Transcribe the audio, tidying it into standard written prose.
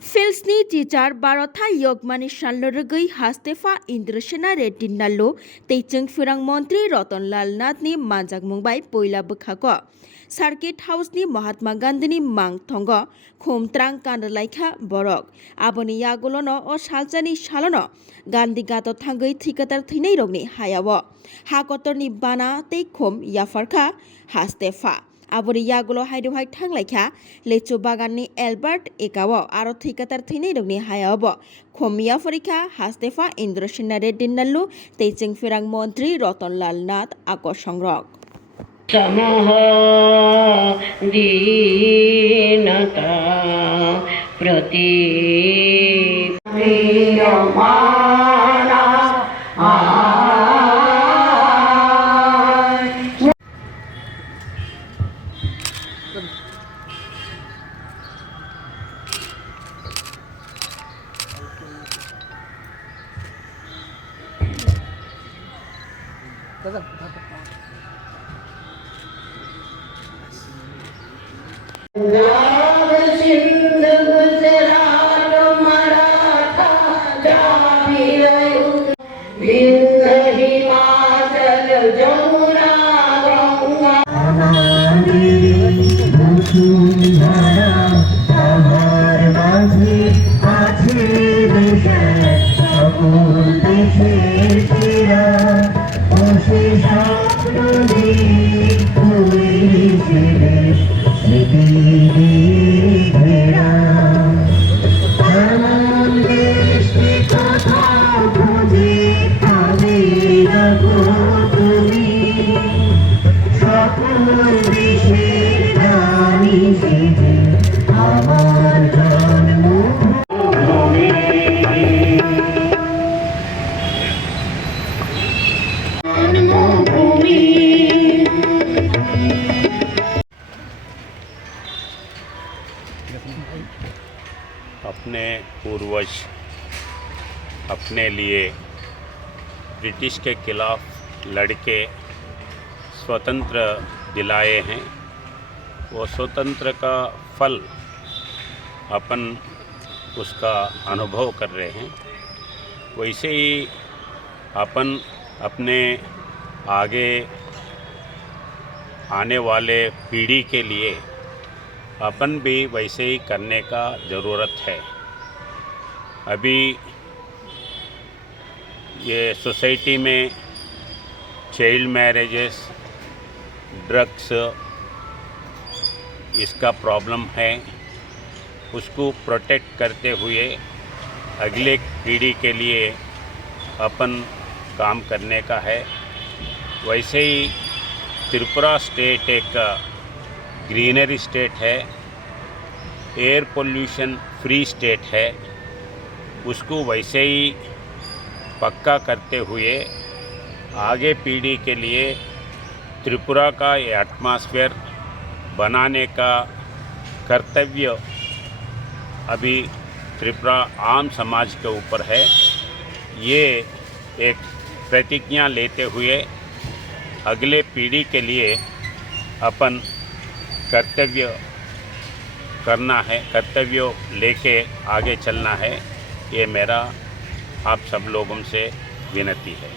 Filsni teacher Barotha Yogmani Shanlorugui Hastefa Indrashana Reddy Nallo Teichung Firang Montri Roton Lal Natni Manjak Mumbai Poila Bukhako Circuit House ni Mahatma Gandhi ni Mang Tongo Khomtrang Kandalaikha Borok Aboni Yagolono o Saljani Shalono Gandhi Gato Tangui Thikatar Thinei Rogni Hayawo Hakotor ni Bana Teikhom Yafarka Hastefa Aboni Yagulo Haiduhai Tanglaikha Lechu Bagani Albert Ekawo Aro Thikatar Thinei Rogni Hayawo Khomia Forika Hastefa Indrashana Reddy Nallo Teichung Firang Montri Roton Lal Nath Ako Songrok समूह दीनता प्रति प्रियमाना सिंध गुजरात मराठा विंध हिमाचल जमुना अपने पूर्वज अपने लिए British के खिलाफ लड़के स्वतंत्र दिलाए हैं। वो स्वतंत्र का फल अपन उसका अनुभव कर रहे हैं। वैसे ही अपन अपने आगे आने वाले पीढ़ी के लिए अपन भी वैसे ही करने का ज़रूरत है। अभी ये सोसाइटी में चाइल्ड मैरिजेस, ड्रग्स, इसका प्रॉब्लम है। उसको प्रोटेक्ट करते हुए अगले पीढ़ी के लिए अपन काम करने का है। वैसे ही त्रिपुरा स्टेट एक ग्रीनरी स्टेट है, एयर पोल्यूशन फ्री स्टेट है। उसको वैसे ही पक्का करते हुए आगे पीढ़ी के लिए त्रिपुरा का ये एटमॉस्फेयर बनाने का कर्तव्य अभी त्रिपुरा आम समाज के ऊपर है। ये एक प्रतिज्ञा लेते हुए अगले पीढ़ी के लिए अपन कर्तव्य करना है, कर्तव्य लेके आगे चलना है। ये मेरा आप सब लोगों से विनती है।